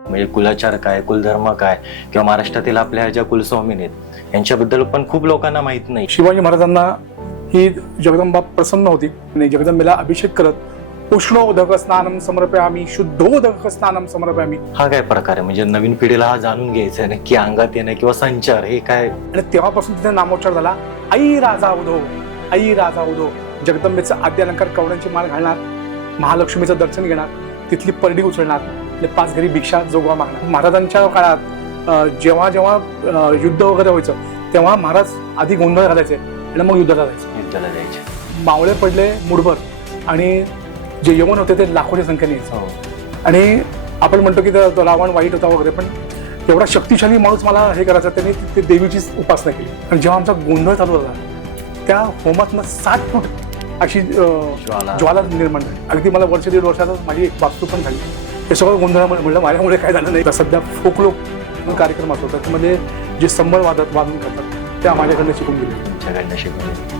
म्हणजे कुलाचार काय, कुलधर्म काय, किंवा महाराष्ट्रातील आपल्या ज्या कुलस्वामिनी आहेत यांच्याबद्दल पण खूप लोकांना माहित नाही. शिवाजी महाराजांना ही जगदंबा प्रसन्न होती आणि जगदंबेला अभिषेक करत उष्णोदक स्नानम समर्पयामी शुद्धोदक स्नानम समर्पयामी. हा काय प्रकार आहे? म्हणजे नवीन पिढीला हा जाणून घ्यायचा आहे नक्की अंगात येणं किंवा संचार हे काय. आणि तेव्हापासून तिचा नामोच्चार झाला आई राजा उदो, आई राजा उदो. जगदंबेचा आद्य अलंकार कवड्यांची माळ घालणार, महालक्ष्मीचं दर्शन घेणार, तिथली परडी उचलणार आणि 5 घरी भिक्षा जोगवा मागणार. महाराजांच्या काळात जेव्हा जेव्हा युद्ध वगैरे व्हायचं तेव्हा महाराज आधी गोंधळ घालायचे आणि मग युद्धाला जायचे. मावळे पडले मुठभर आणि जे यवन होते ते लाखोच्या संख्येने यायचे. आणि आपण म्हणतो की रावण वाईट होता वगैरे, पण एवढा शक्तिशाली माणूस मला हे करायचा, त्यांनी ते देवीचीच उपासना केली. आणि जेव्हा आमचा गोंधळ चालू झाला त्या होमातनं 7 फूट अशी ज्वाला निर्माण झाली. अगदी मला 1-1.5 वर्षातच माझी एक वास्तू पण झाली. हे सगळं गोंधळ म्हणलं माझ्यामुळे काय झालं नाही. सध्या फोकलोक कार्यक्रम असतो त्याच्यामध्ये जे संबळ वादन करतात त्या माझ्याकडनं शिकून गेले. तुमच्याकडनं शिकून